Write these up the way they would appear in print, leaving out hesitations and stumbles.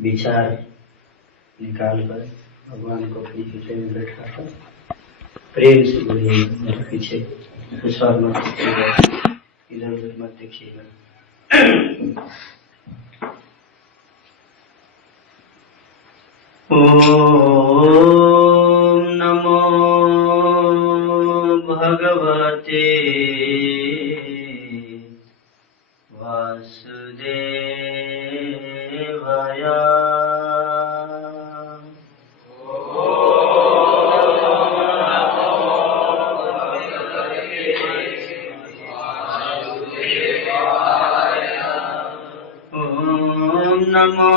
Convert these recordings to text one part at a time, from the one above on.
विचार निकाल कर भगवान को अपनी हृदय में बैठा कर प्रेम से बोलिए, मेरे पीछे कुछ और मत देखिएगा, इधर उधर मत देखिएगा। ओम नमो भगवते वासुदेवाय। ओम नमो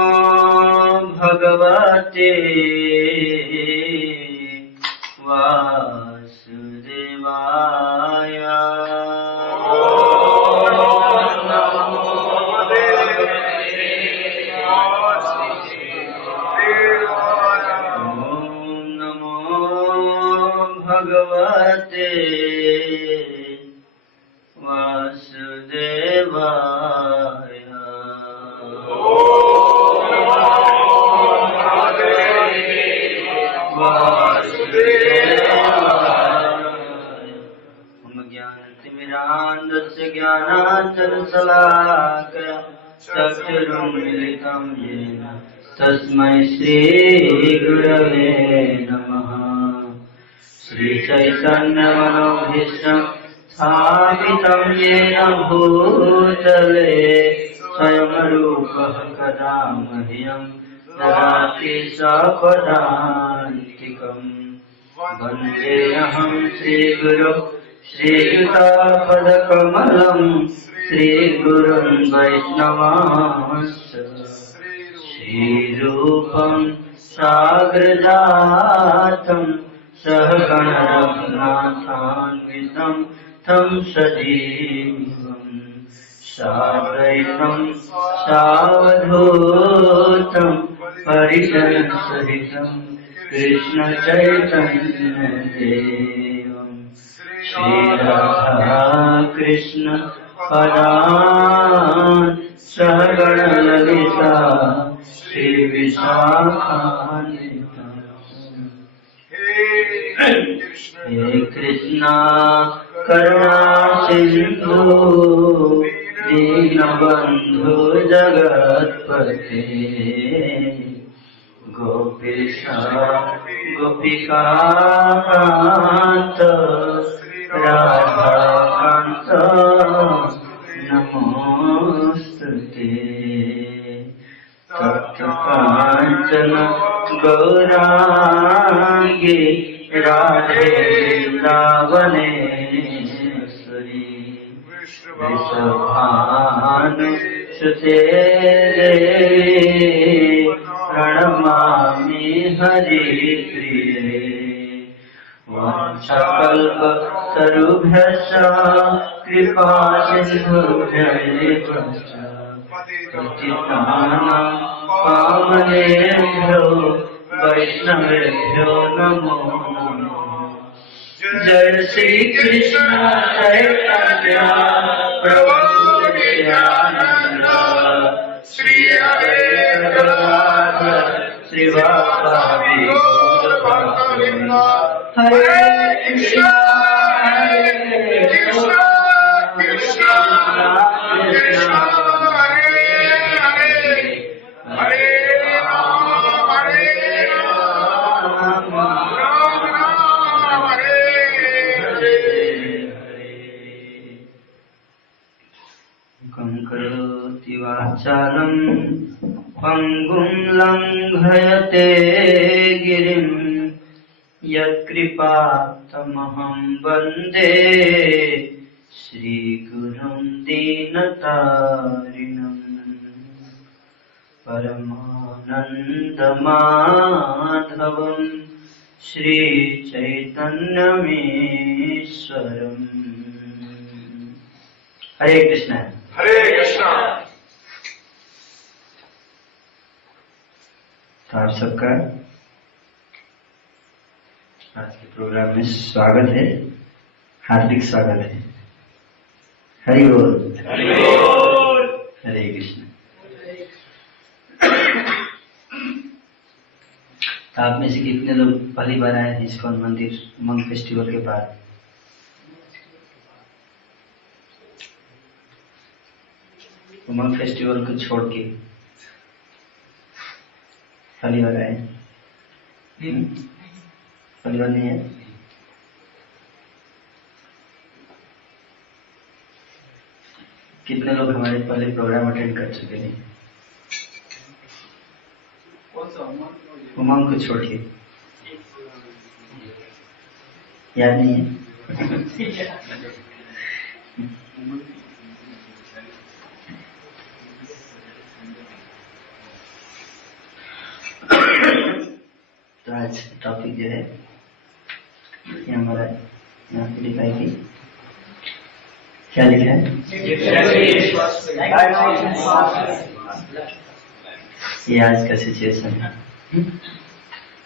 भगवते वासुदेवाय। भगवते वासुदेवाय। ज्ञानतिमिरान्धस्य ज्ञानाञ्जनशलाकया चक्षुरुन्मीलितं येन तस्मै श्रीगुरवे नमः। श्रीचैतन्यमनोभीष्टं स्थापितं येन भूतले स्वयं रूपः कदा मह्यं ददाति स्वपदान्तिकम्। वन्देऽहं श्रीगुरुं श्रीयुतापदकमलं श्रीगुरुं वैष्णवांश्च। श्रीरूपं साग्रजातं सहगणरघुनाथान्वितं तं सजीवं साद्वैतं सावधूतं परिजनसहितं कृष्णचैतन्यदेवं श्रीराधा कृष्ण पदान् सहगणललिता श्रीविशाखान्विता। हे कृष्णा करुणा सिंधु दीनबंधु जगत्पते गोपीशा गोपिकान्त राधाकान्त नमोस्तुते। तप्तकाञ्चन गौराङ्गी राधे वृन्दावनेश्वरी वृषभानुसुते देवी प्रणमामि हरिप्रिये। वाञ्छाकल्पतरुभ्यश्च कृपासिन्धुभ्यश्च पतितानां पावनेभ्यो वैष्णवेभ्यो नमो नमः। जय श्री कृष्ण चैतन्य प्रभु नित्यानंद श्री अद्वैत गदाधर श्रीवासादि गौरभक्तवृंद। हरे कृष्णा कृष्णा कृष्णा करोति वाचालं पंगुं लंघयते गिरिं यत्कृपातमहं वन्दे श्रीगुरुं दीनतारिणम्। परमानन्दमाधवं श्रीचैतन्यमीश्वरम्। हरे कृष्ण हरे कृष्णा। तो आप सबका आज के प्रोग्राम में स्वागत है, हार्दिक स्वागत है। हरि बोल। हरे कृष्ण। आप में से कितने लोग पहली बार आए हैं इस्कॉन मंदिर उमंग फेस्टिवल के बाद? उमंग फेस्टिवल को छोड़ के पहली बार आए? पहली बार नहीं है? कितने लोग हमारे पहले प्रोग्राम अटेंड कर चुके हैं? उमंग को छोड़ के याद नहीं है? तो आज टॉपिक जो है ये हमारा यहाँ पे लिखा है कि क्या लिखा है? ये आज का सिचुएशन है।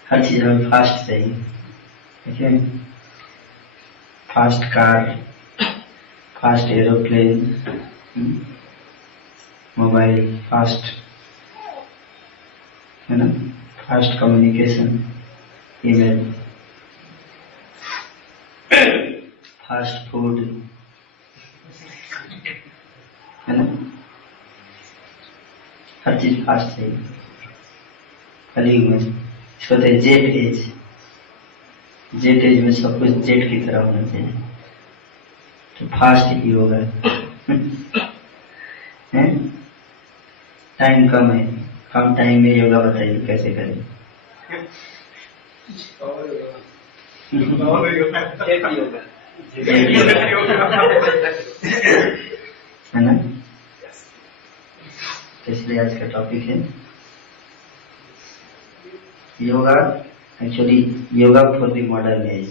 हर चीज में फास्ट चाहिए, ठीक है? Fast car, fast aeroplane, mobile fast, है ना? Fast communication, email, fast food, है ना? हर चीज फास्ट चाहिए कलयुग में। इसको कहते हैं जेट एज। जेट एज में सब कुछ जेट की तरह होना चाहिए, तो फास्ट ही होगा। टाइम कम है, कम टाइम में योगा बताइए कैसे करें? है ना? इसलिए आज का टॉपिक है yoga, actually yoga for the modern age.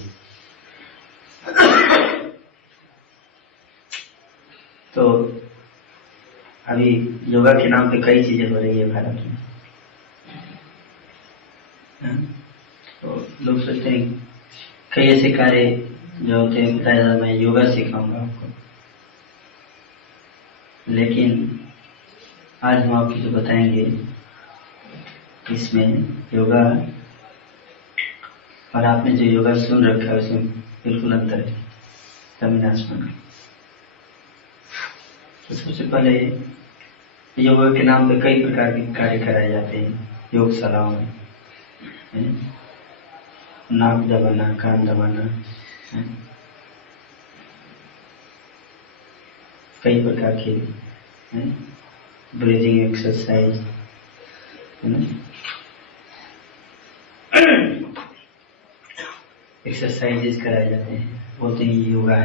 तो अभी योगा के नाम पे कई चीजें हो रही है भारत में। तो लोग सोचते हैं कई ऐसे कार्य जो होते हैं, बताया मैं योगा सिखाऊंगा आपको, लेकिन आज हम आपको जो बताएंगे इसमें योगा और आपने जो योगा सुन रखा है उसमें बिल्कुल अंतर है, जमीन आसमान। तो सबसे पहले योगा के नाम पे कई प्रकार के कार्य कराए जाते हैं योगशालाओं में। नाक दबाना, कान दबाना, कई प्रकार के ब्रीदिंग एक्सरसाइज, है ना? एक्सरसाइजेस कराए जाते हैं, बोलते हैं योगा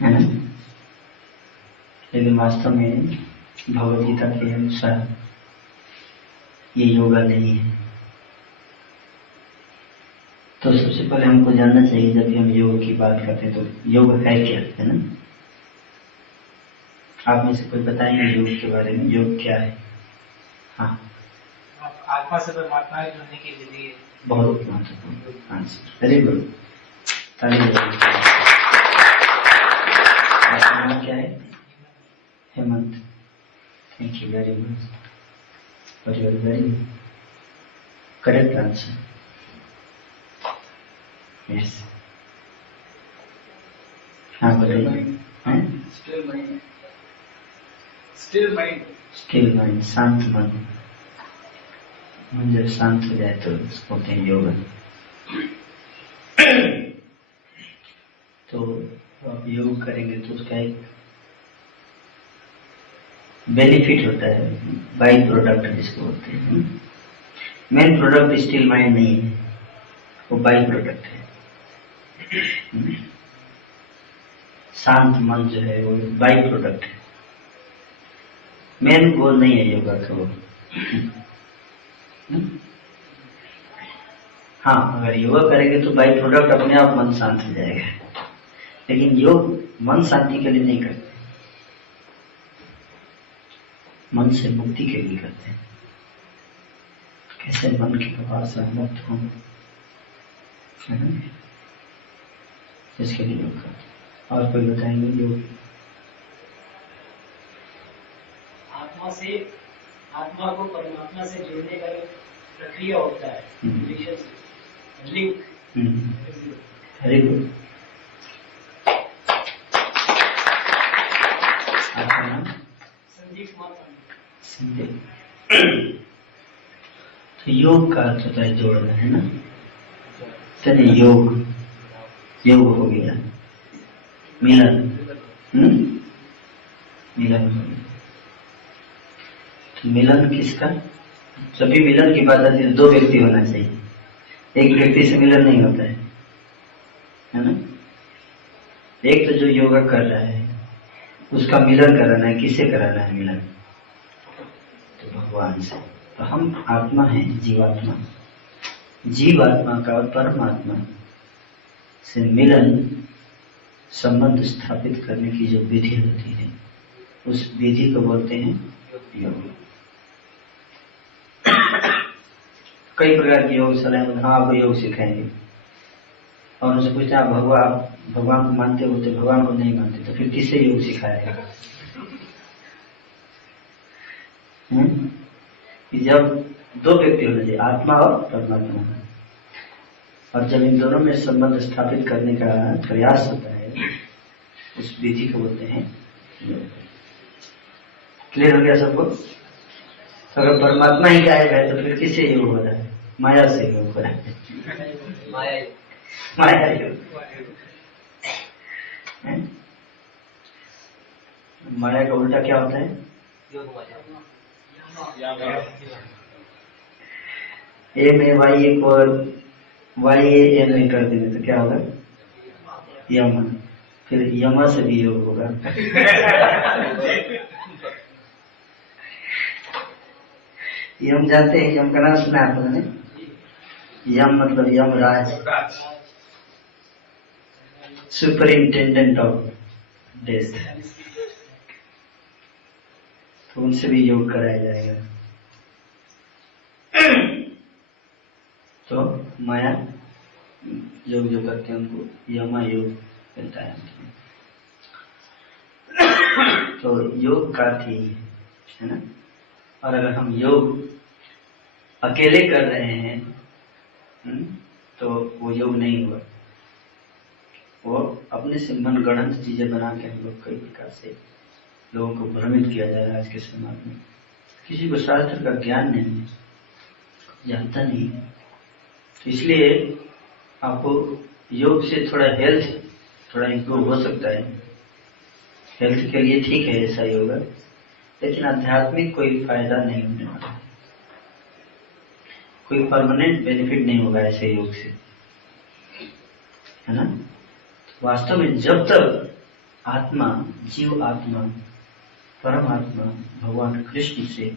है ना? लेकिन वास्तव में भगवद गीता के अनुसार ये योगा नहीं है। तो सबसे पहले हमको जानना चाहिए, जब भी हम योग की बात करते हैं तो योग है क्या, है ना? आप में से कोई बताएंगे योग के बारे में, योग क्या है? हाँ, आत्मा से परमात्मा में जुड़ने की विधि है। बहुत महत्वपूर्ण आंसर, वेरी गुड। ताली बजाइए। आपका नाम क्या है? Hemant. Thank you very much for your very correct answer. Yes, हाँ बताइए। स्टिल माइंड, शांत मन। मन जब शांत हो जाए तो उसको कहते हैं योगा। तो आप योग करेंगे तो उसका एक बेनिफिट होता है, बाई प्रोडक्ट जिसको बोलते हैं। मेन प्रोडक्ट स्टिल माइंड नहीं है, वो बाई प्रोडक्ट है। शांत मन जो है वो बाई प्रोडक्ट है, मेन गोल नहीं है योगा का वो। हाँ, अगर योगा करेंगे तो बाई प्रोडक्ट अपने आप मन शांत हो जाएगा, लेकिन योग मन शांति के लिए नहीं करते, मन से मुक्ति के लिए करते हैं। कैसे मन के प्रभाव से मुक्त हो, है ना? इसके लिए योग करते हैं। और कोई बताएंगे योग? आत्मा को परमात्मा से जोड़ने का प्रक्रिया होता है, लिंक। Very good. आपका नाम? संदीप। तो योग का अर्थ होता है जोड़ना, है ना? चलिए योग योग हो गया, मिलन, मिलन हो गया। तो मिलन किसका? जब भी मिलन की बात आती है दो व्यक्ति होना चाहिए, एक व्यक्ति से मिलन नहीं होता है ना? एक तो जो योगा कर रहा है उसका मिलन कराना है, किससे कराना है मिलन? तो भगवान से। तो हम आत्मा है, जीवात्मा, जीवात्मा का परमात्मा से मिलन संबंध स्थापित करने की जो विधि होती है उस विधि को बोलते हैं योग। कई प्रकार की योग सलाह, हाँ आपको योग सिखाएंगे, और उनसे पूछते आप भगवान को मानते हो? तो भगवान को नहीं मानते, तो फिर किससे योग सिखाएगा? कि जब दो व्यक्ति होने चाहिए, आत्मा और परमात्मा, और जब इन दोनों में संबंध स्थापित करने का प्रयास होता है उस विधि को बोलते हैं योग। क्लियर हो गया सबको? तो अगर परमात्मा ही गायब है तो फिर किससे योग हो रहा है? माया से योग हो रहा है। माया योग। माया का उल्टा क्या होता है? ए में वाई एक और वाई ए में कर देंगे तो क्या होगा? यम। फिर यमा से भी योग होगा। यम जानते हैं? यम का नाम सुना है आपने? यम मतलब यमराज, सुपरिंटेंडेंट ऑफ डेथ। तो उनसे भी योग कराया जाएगा। तो माया योग जो करते हैं उनको यमा योग मिलता है। तो योग का अर्थ ही है ना? और अगर हम योग अकेले कर रहे हैं तो वो योग नहीं हुआ। वो अपने से मनगढ़ंत चीजें बना के हम लोग कई प्रकार से लोगों को भ्रमित किया जा रहा है आज के समाज में। किसी को शास्त्र का ज्ञान नहीं है, जानता नहीं है, तो इसलिए आपको योग से थोड़ा हेल्थ थोड़ा इम्प्रूव हो सकता है। हेल्थ के लिए ठीक है ऐसा योग, लेकिन आध्यात्मिक कोई फायदा नहीं होने वाला, कोई परमानेंट बेनिफिट नहीं होगा ऐसे योग से, है ना? तो वास्तव में जब तक आत्मा, जीव आत्मा, परमात्मा भगवान कृष्ण से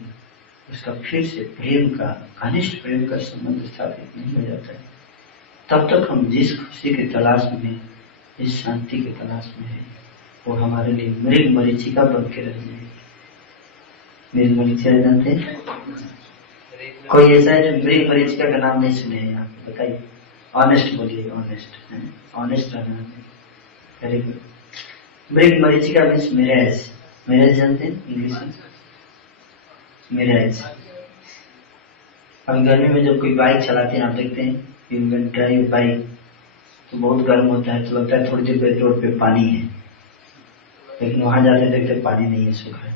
उसका फिर से प्रेम का, घनिष्ठ प्रेम का संबंध स्थापित नहीं हो जाता है, तब तक हम जिस खुशी की तलाश में, जिस शांति की तलाश में है, वो हमारे लिए मृग मरीचिका बन के रह जाएगी। मृग मरीचिका जानते हैं? कोई ऐसा है जो मृग मरीचिका का नाम नहीं सुने हैं? आप बताइए, ऑनेस्ट बोलिए, ऑनेस्ट, ऑनेस्ट रहना। Very good. मृग मरीचिका मीन्स मिराज। मिराज जानते हैं इंग्लिश में? मिराज। अब गर्मी में जब कोई बाइक चलाते हैं, आप देखते हैं यू कैन ड्राइव बाइक, तो बहुत गर्म होता है, तो लगता है थोड़ी देर पे रोड पे पानी है, लेकिन वहां जाते देखते पानी नहीं है, सूखा है।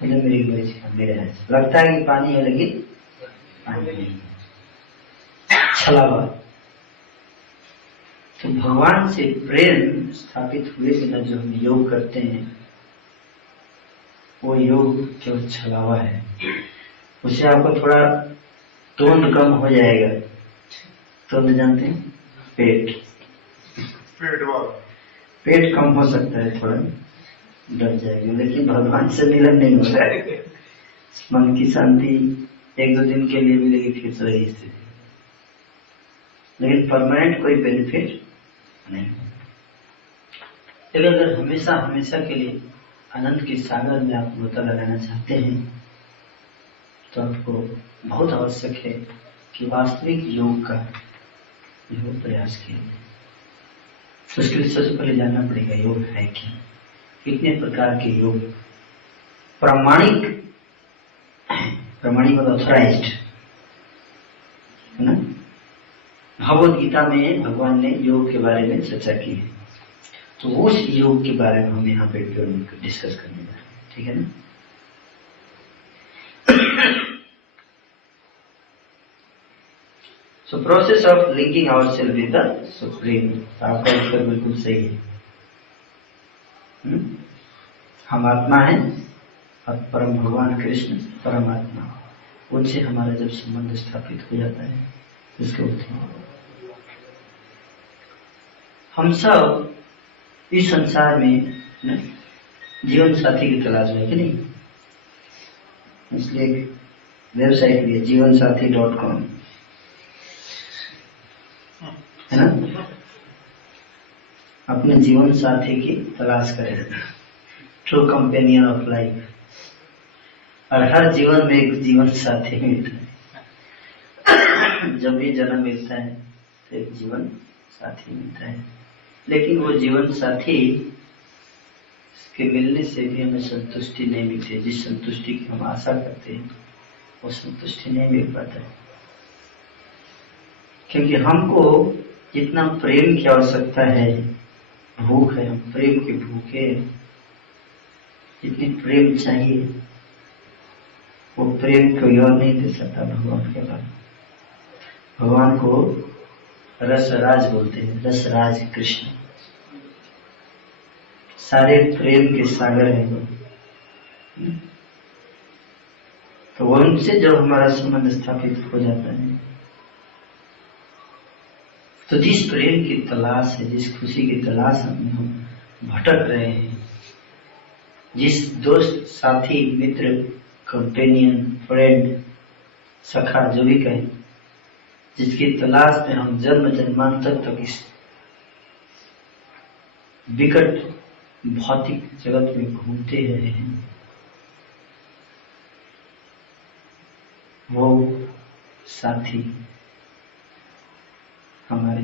मतलब मेरी मिराज, लगता है कि पानी है लेकिन पानी नहीं है, छलावा। तो भगवान से प्रेम स्थापित हुए बिना जो हम योग करते हैं वो योग केवल छलावा है। उससे आपको थोड़ा तोंद कम हो जाएगा। तोंद जानते हैं? पेट कम हो सकता है, थोड़ा डर जाएगा, लेकिन भगवान से मिलन नहीं होता है। मन की शांति एक दो दिन के लिए मिलेगी, फिर से रही स्थिति, लेकिन परमानेंट कोई बेनिफिट नहीं। लेकिन अगर हमेशा हमेशा के लिए आनंद के सागर में आप गोता लगाना चाहते हैं तो आपको बहुत आवश्यक है कि वास्तविक योग का योग प्रयास कीजिए। तो उसके लिए सबसे पहले जानना पड़ेगा योग है क्या, कितने प्रकार के योग प्रामाणिक मतलब ऑथराइज्ड भगवद गीता में भगवान ने योग के बारे में चर्चा की है, तो उस योग के बारे में हम यहाँ पे डिस्कस करने जा रहे हैं, ठीक है ना। So process of linking ourselves with the supreme, आपका उत्तर बिल्कुल सही है। हम आत्मा है और परम भगवान कृष्ण परमात्मा, उनसे हमारा जब संबंध स्थापित हो जाता है तो इसके उत्तर हम सब इस संसार में जीवन साथी की तलाश में, कि नहीं। इसलिए वेबसाइट भी है जीवनसाथी.com, है ना। अपने जीवन साथी की तलाश करें, ट्रू कंपेनियन ऑफ लाइफ। और हर जीवन में एक जीवन साथी मिलता है। जब भी जन्म मिलता है तो एक जीवन साथी मिलता है, लेकिन वो जीवन साथी के मिलने से भी हमें संतुष्टि नहीं मिलती है। जिस संतुष्टि की हम आशा करते हैं वो संतुष्टि नहीं मिल पाता है, क्योंकि हमको जितना प्रेम की आवश्यकता है, भूख है, हम प्रेम के भूखे हैं। जितनी प्रेम चाहिए वो प्रेम कोई और नहीं दे सकता भगवान के बाद। भगवान को रसराज बोलते हैं, रसराज कृष्ण, सारे प्रेम के सागर है वो। तो उनसे जब हमारा संबंध स्थापित हो जाता है तो जिस प्रेम की तलाश है, जिस खुशी की तलाश में हम भटक रहे हैं, जिस दोस्त, साथी, मित्र, कंपेनियन, फ्रेंड, सखा, जो भी कहें, जिसकी तलाश में हम जन्म जन्मांतर तक इस विकट भौतिक जगत में घूमते रहे हैं, वो साथी हमारे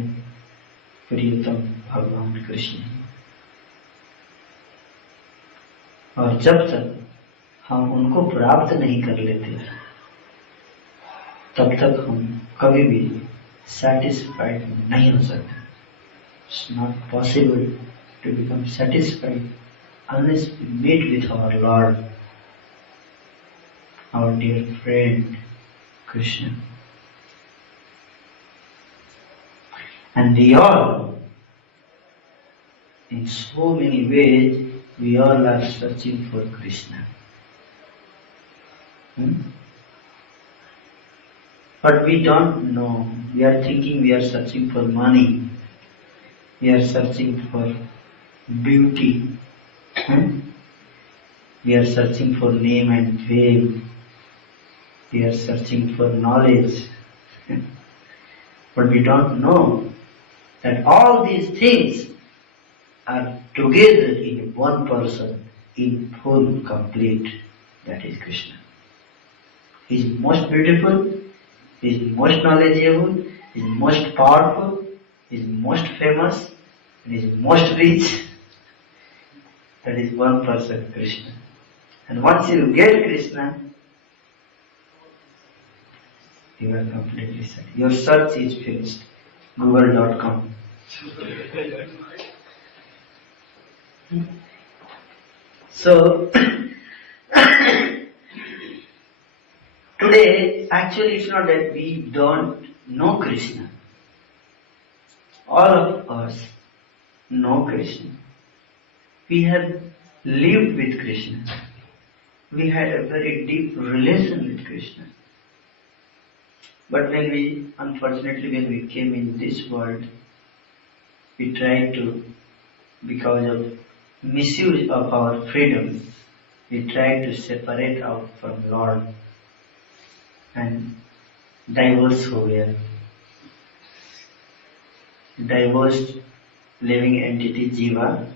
प्रियतम भगवान कृष्ण हैं। और जब तक हम उनको प्राप्त नहीं कर लेते तब तक हम कभी भी सैटिस्फाइड नहीं हो सकते। It's not possible to become satisfied unless we meet with our Lord, our dear friend Krishna. And we all, in so many ways, we all are searching for Krishna. But we don't know. We are thinking we are searching for money. We are searching for beauty. We are searching for name and fame. We are searching for knowledge. But we don't know that all these things are together in one person, in full, complete. That is Krishna. He is most beautiful, He is most knowledgeable, He is most powerful, He is most famous, and He is most rich. That is one person, Krishna. And once you get Krishna, you are completely set. Your search is finished. Google.com. So, today, actually it's not that we don't know Krishna. All of us know Krishna. We have lived with Krishna. We had a very deep relation with Krishna. But unfortunately when we came in this world, we tried to, because of misuse of our freedom, we tried to separate out from Lord and diverse हो गया. Diverse living entity Jiva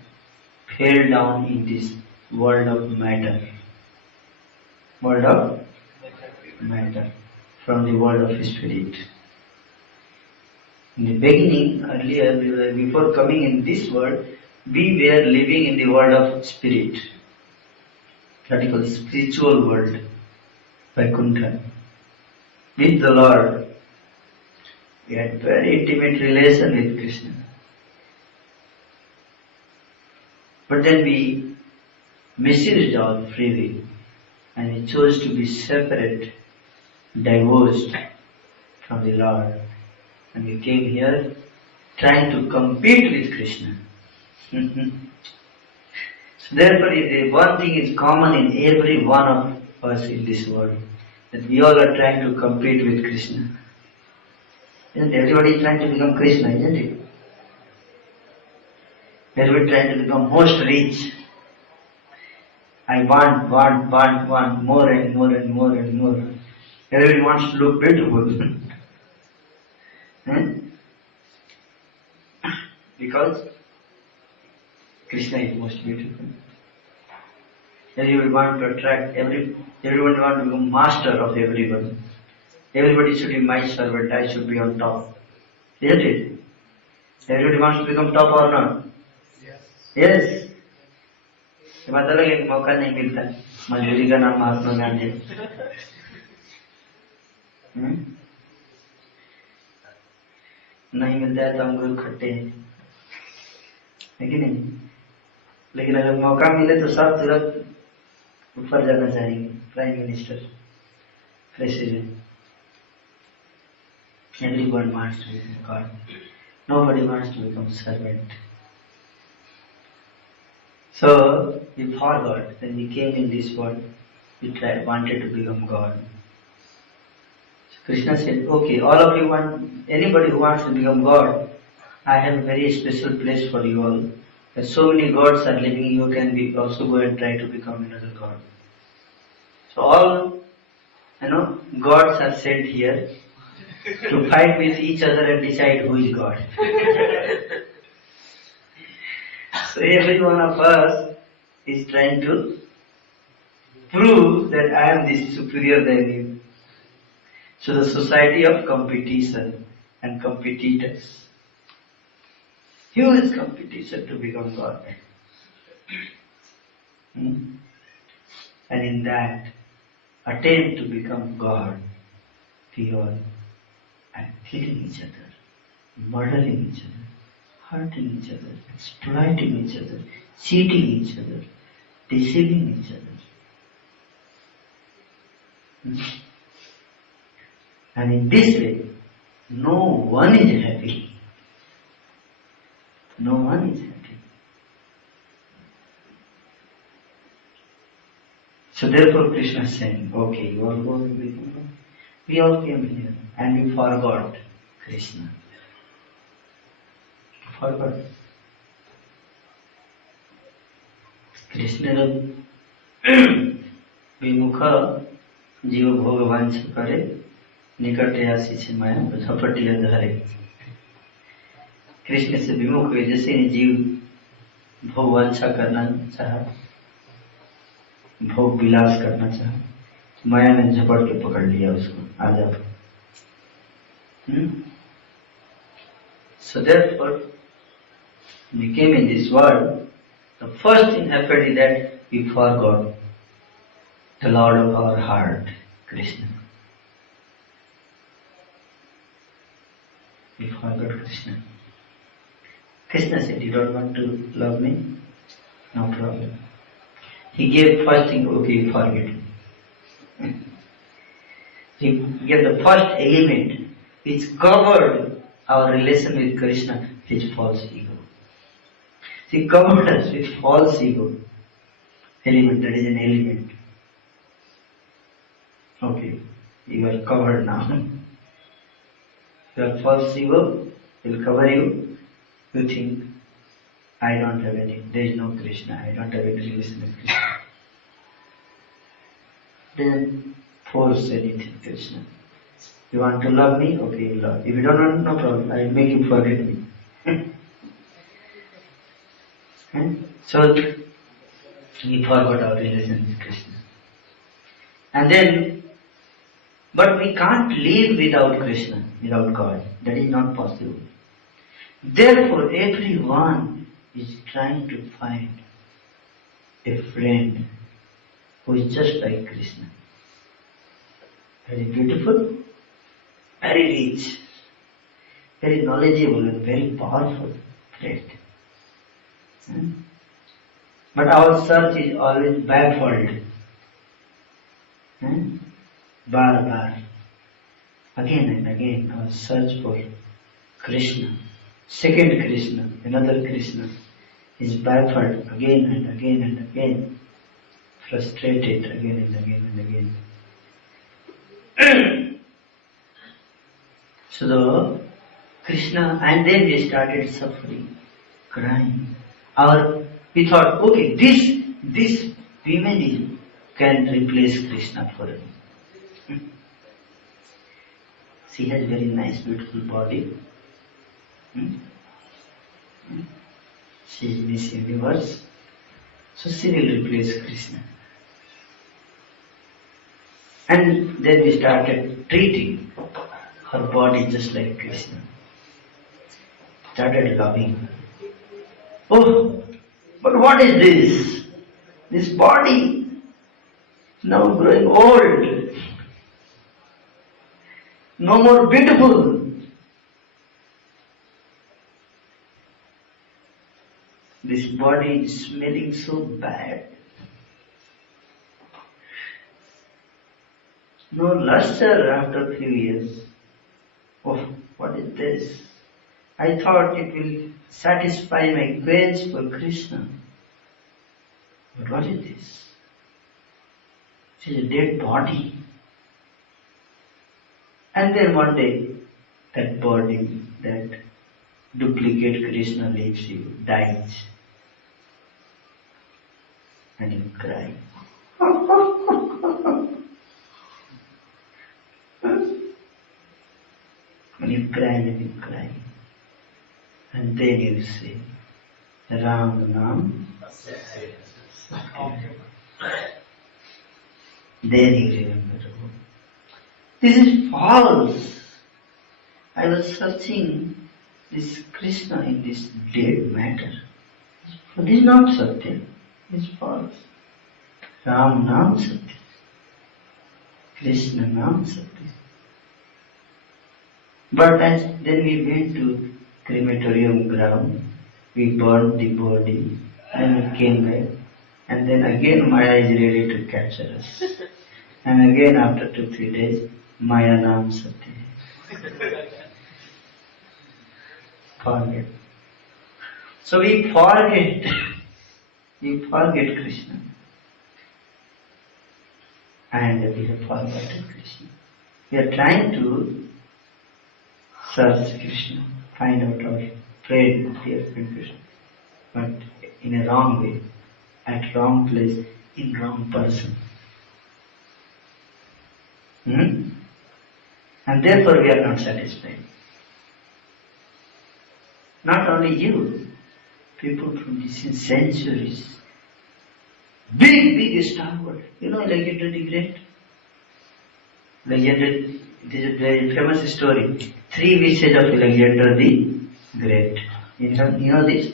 fell down in this world of matter. World of matter. From the world of spirit. In the beginning, earlier, before coming in this world, we were living in the world of spirit. That is called spiritual world, Vaikuntha. With the Lord. We had very intimate relation with Krishna. But then we misused our free will and we chose to be separate, divorced from the Lord. And we came here trying to compete with Krishna. So therefore, one thing is common in every one of us in this world, that we all are trying to compete with Krishna. Isn't everybody is trying to become Krishna, isn't it? Everybody trying to become most rich. I want, more and more and more and more. Everybody wants to look beautiful. Because Krishna is most beautiful. Everybody wants to attract, everybody wants to become master of everyone. Everybody should be my servant, I should be on top. Isn't it? Everybody wants to become top or not? Yes. मतलब एक मौका नहीं मिलता, मजबूरी का नाम महात्मा गांधी। नहीं मिलता है तो हम लोग खट्टे हैं, है कि नहीं? लेकिन अगर मौका मिले तो सब तुरंत ऊपर जाना चाहेंगे, prime minister, president. Everyone wants to become God. Nobody wants to become servant. So we forgot when we came in this world, we wanted to become God. So Krishna said, okay, all of you want, anybody who wants to become God, I have a very special place for you all. There's so many gods are living, you can also go and try to become another God. So all, gods are sent here to fight with each other and decide who is God. So every one of us is trying to prove that I am this superior than you. So the society of competition and competitors. Huge competition to become God. And in that attempt to become God, we all are killing each other, murdering each other, hurting each other, exploiting each other, cheating each other, deceiving each other. And in this way, no one is happy. No one is happy. So therefore Krishna is saying, okay, you all go and become God. We all came here and we forgot Krishna. Forgot. Krishna विमुख जीव भोगवान करे निकटे आसी छे माया झपटिया धरे। कृष्ण से विमुख हुए, जैसे जीव भोग वांछा करना चाहा, भोग विलास करना चाहा, माया ने झपट के पकड़ लिया उसको, आ जाओ। So therefore, when we came in this world, the first thing happened is that we forgot the Lord of our heart, Krishna. We forgot Krishna. Krishna said, you don't want to love me? No problem. He gave first thing, okay, forget me. He gave the first element which covered our relation with Krishna, which false ego. He covered us with false ego. Element, that is an element. Okay, you are covered now. Your false ego will cover you. You think, I don't have any, there is no Krishna, I don't have any relation with Krishna. Then force anything, Krishna. You want to love me? Okay, you love. If you don't want, no problem, I will make you forget me. So, we forgot our relation with Krishna. And then, but we can't live without Krishna, without God. That is not possible. Therefore, everyone is trying to find a friend who is just like Krishna. Very beautiful, very rich, very knowledgeable and very powerful trait. But our search is always baffled. Bar. Again and again our search for Krishna, second Krishna, another Krishna, is baffled again and again and again, frustrated again and again and again. So Krishna, and then we started suffering, crying. We thought, okay, this woman can replace Krishna for me. She has very nice, beautiful body. She is Miss Universe. So she will replace Krishna. And then we started treating her body just like Krishna. Started loving her. Oh, but what is this? This body now growing old. No more beautiful. This body is smelling so bad. No luster after a few years. Oh, what is this? I thought it will satisfy my quench for Krishna. But what is this? It is a dead body. And then one day, that body, that duplicate Krishna leaves you, dies. And you cry. When you cry. And then you say, Ram Nam. Then you remember, oh, this is false. I was searching this Krishna in this dead matter. But this is not Satya, it is false. Ram Nam Satya. Krishna Nam Satya. But as then we went to crematorium ground, we burned the body and we came back. And then again Maya is ready to capture us. And again after 2-3 days, Maya Nam Satya. Forget. So we forget Krishna. And we have forgotten Krishna. We are trying to search Krishna, find out our friend, dear friend Krishna. But in a wrong way, at wrong place, in wrong person. And therefore we are not satisfied. Not only you, people from distant centuries, big stalwart. You know Alexander the Great? It is a very famous story. 3 wishes of Alexander the Great. You know this?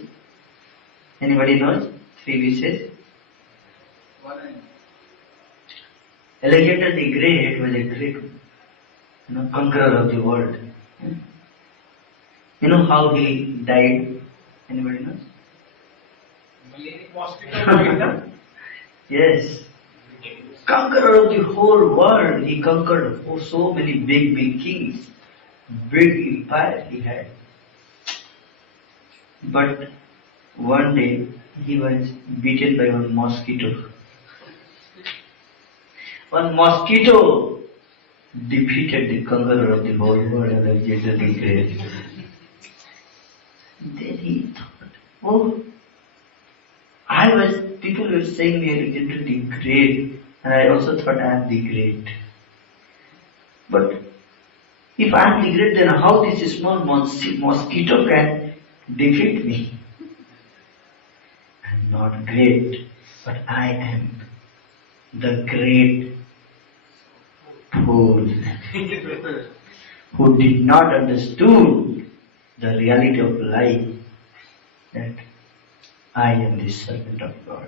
Anybody knows? 3 wishes? Alexander the Great was a great conqueror of the world. You know how he died? Anybody knows? Yes. Conqueror of the whole world. He conquered so many big kings. Big empire he had. But one day he was beaten by one mosquito. One mosquito defeated the conqueror of the whole world, Alexander the Great. Then he thought, oh, people were saying me Alexander the Great, and I also thought I am the great. But if I am the great, then how this small mosquito can defeat me? I am not great, but I am the great fool who did not understood the reality of life, that I am the servant of God.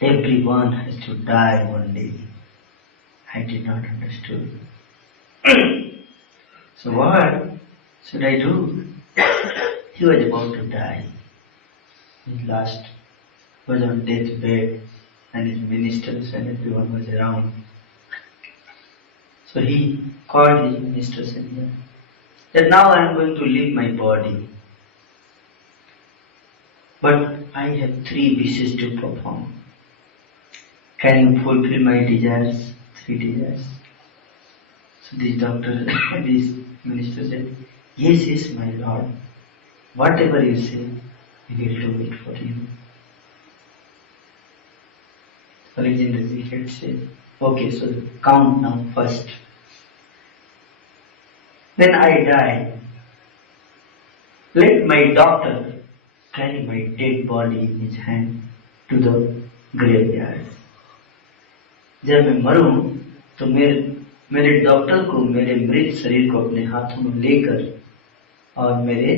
Everyone has to die one day. I did not understand. So what should I do? He was about to die. His last was on death bed, and his ministers and everyone was around. So he called his ministers and said that now I am going to leave my body. But I have 3 wishes to perform. Can you fulfill my desires? 3 desires. So this doctor, this minister said, yes, my Lord. Whatever you say, we will do it for you. Alexander had said, okay, so count now first. When I die, let my doctor carry my dead body in his hand to the graveyard. जब मैं मरूं तो मेरे doctor को मेरे मृत शरीर को अपने हाथों में लेकर और मेरे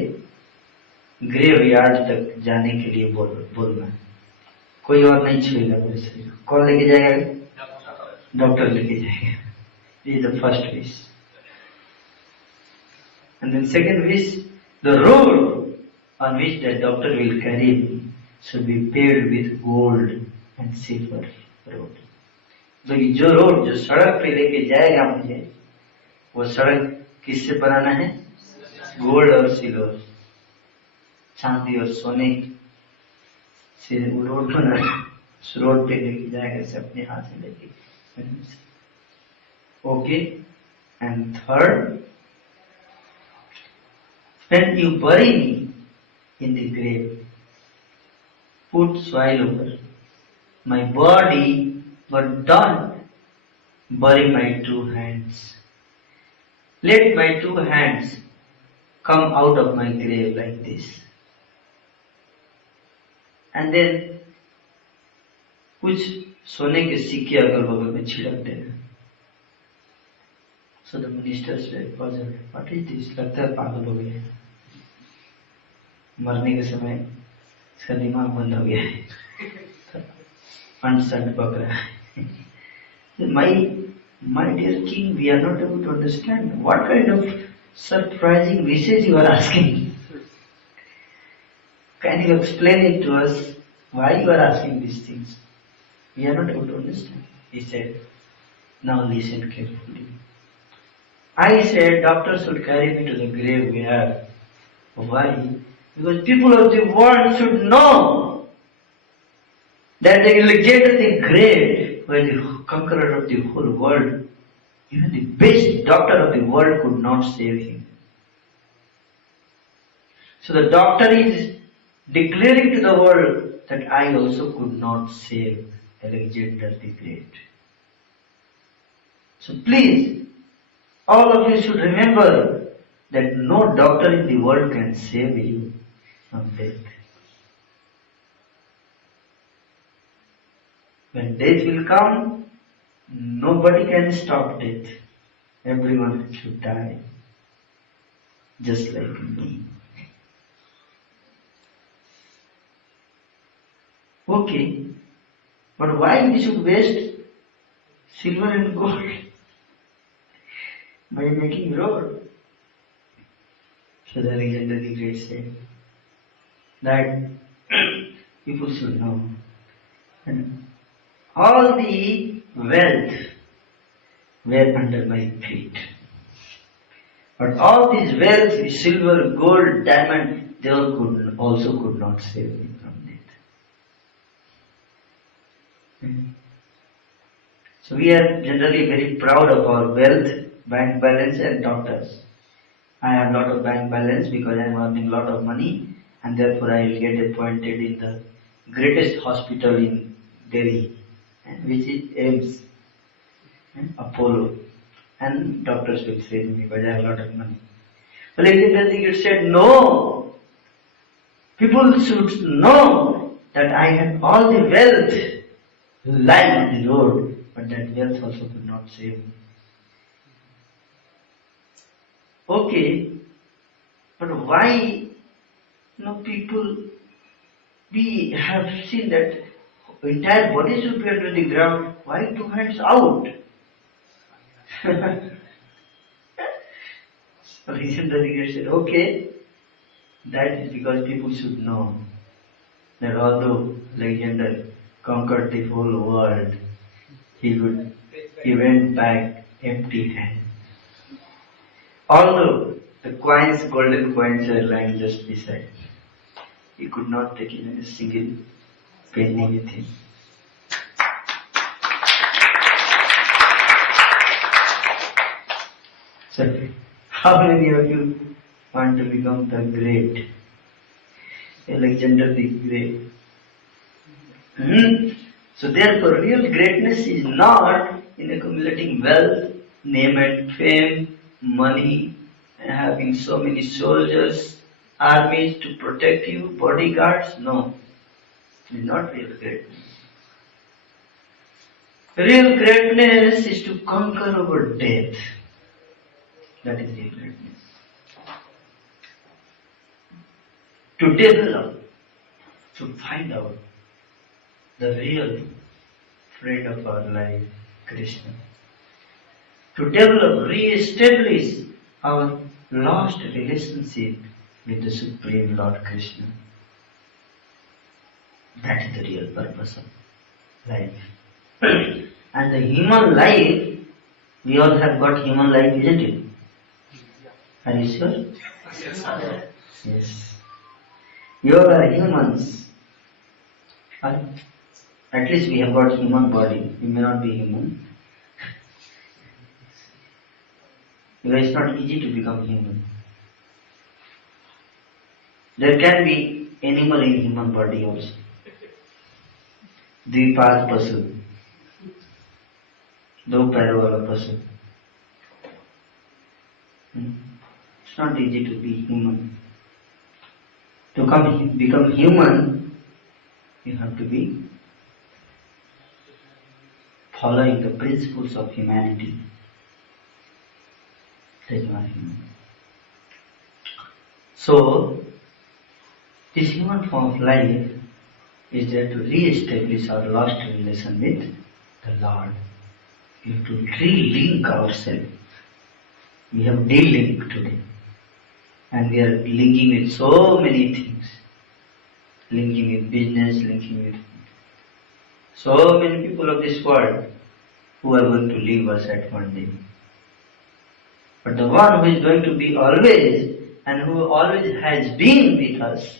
ग्रेवयार्ड तक जाने के लिए बोलना। कोई और नहीं छुएगा मेरे शरीर को। कौन लेके जाएगा? डॉक्टर लेके जाएगा। This is the first wish. And then second wish, the road on which the doctor will carry me should be paved with gold and silver road. तो ये जो रोड जो सड़क पे लेके जाएगा मुझे, वो सड़क किससे बनाना है? गोल्ड और सिल्वर, चांदी और सोने से वो रोड बनाना है। उस रोड पे लेके जाएगा से अपने हाथ से लेके। Okay. And third, when you bury me in the grave, put soil over my body, but don't bury my 2 hands. Let my 2 hands come out of my grave like this. And then कुछ सोने के सिक्के अगल बगल में छिड़क देना। So the minister said, what is this? लगता है पागल हो गया है। मरने के समय इसका दिमाग बंद हो गया है, अनसंट पक रहा है। My dear king, we are not able to understand what kind of surprising wishes you are asking. Can you explain it to us why you are asking these things? We are not able to understand. He said, now listen carefully. I said doctor should carry me to the graveyard. Why? Because people of the world should know that the Alexander the Great was the conqueror of the whole world. Even the best doctor of the world could not save him. So the doctor is declaring to the world that I also could not save Alexander the Great. So please, all of you should remember that no doctor in the world can save you from death. When death will come, nobody can stop death. Everyone should die, just like me. Okay, but why we should waste silver and gold by making road? So the Alexander the Great said that people should know, and all the wealth were under my feet. But all this wealth, silver, gold, diamond, they also could not save me from death. So we are generally very proud of our wealth, bank balance and doctors. I have a lot of bank balance because I am earning a lot of money, and therefore I will get appointed in the greatest hospital in Delhi, which is AIIMS, Apollo, and doctors will save me because I have a lot of money. But Alexander the Great said, no, people should know that I had all the wealth lying on the road, but that wealth also could not save me. Okay, but why people, we have seen that entire body should be under the ground, why 2 hands out? Alexander the Great said, okay, that is because people should know that although Alexander conquered the whole world, he went back empty handed. Although the coins, golden coins were lying just beside, he could not take even a single penny with him. So, how many of you want to become the great Alexander the Great? So therefore, real greatness is not in accumulating wealth, name and fame, money, and having so many soldiers, armies to protect you, bodyguards. No, it is not real greatness. Real greatness is to conquer over death. That is real greatness. To develop, to find out the real friend of our life, Krishna. To develop, re-establish our lost relationship with the Supreme Lord Krishna. That is the real purpose of life. And the human life, we all have got human life, isn't it? Are you sure? Yes. You all are humans. At least we have got human body. We may not be human. Because it's not easy to become human. There can be animal in human body also. द्विपाद पशु, दो पैरों वाला पशु. It's not easy to be human. To become human, you have to be following the principles of humanity. That is not human. So, this human form of life is there to re-establish our lost relation with the Lord. We have to re-link ourselves. We have de-linked today. And we are linking with so many things. Linking with business, linking with so many people of this world who are going to leave us at one day. But the one who is going to be always and who always has been with us,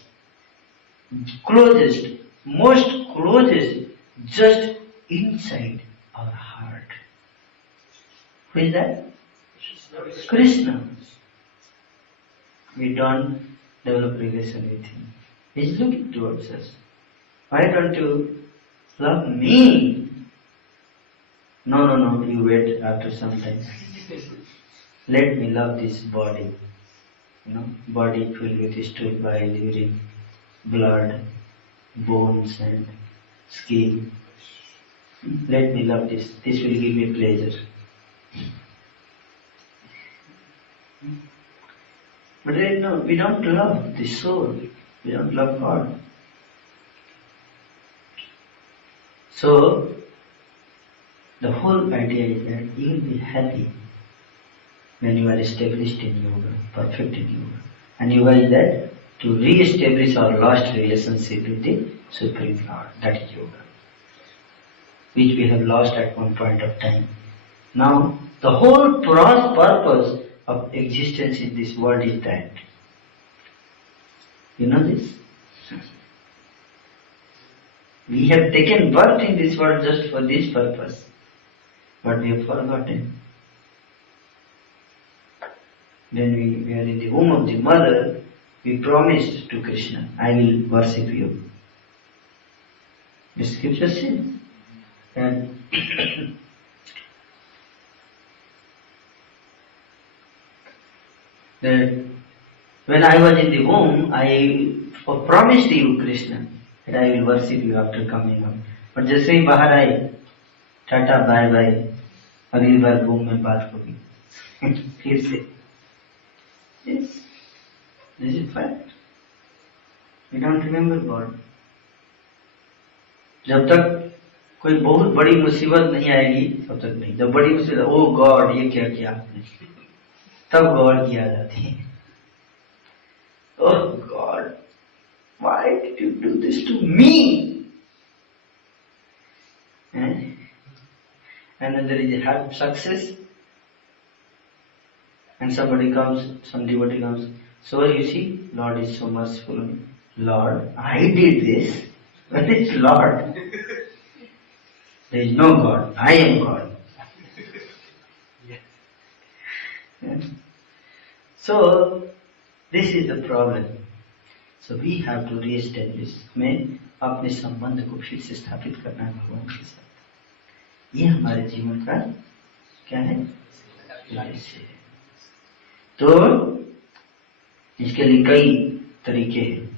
closest, most closest, just inside our heart. Who is that? Krishna. We don't develop relation with him. He is looking towards us. Why don't you love me? No, you wait after some time. Let me love this body. Body filled with stool, bile, urine, blood, bones and skin. Let me love this. This will give me pleasure. But we don't love the soul. We don't love God. So, the whole idea is that you will be happy when you are established in yoga, perfect in yoga. And yoga is that to re-establish our lost relationship with the Supreme Lord. That is yoga, which we have lost at one point of time. Now, the whole purpose of existence in this world is that. You know this? We have taken birth in this world just for this purpose, but we have forgotten. When we were in the womb of the mother, we promised to Krishna, I will worship you. The scripture says that that when I was in the womb, I promised you, Krishna, that I will worship you after coming out. But जैसे ही बाहर आए, tata bye bye, अगली बार womb में बात होगी. फिर से. Yes, this is fact. We don't remember God. जब तक कोई बहुत बड़ी मुसीबत नहीं आएगी, तब तक नहीं. जब बड़ी मुसीबत, ओ गॉड, ये क्या किया आपने? तब गॉड की याद आती है। Oh god, why did you do this to me? And then there is a happy success, and somebody comes, some devotee comes. So you see, Lord is so merciful. Lord, I did this. Where is Lord? There is no God. I am God. So this is the problem. So we have to re-establish. हमें अपने संबंध को फिर से स्थापित करना है भगवान के साथ। ये हमारे जीवन का क्या है, उद्देश्य है। तो इसके लिए कई तरीके हैं,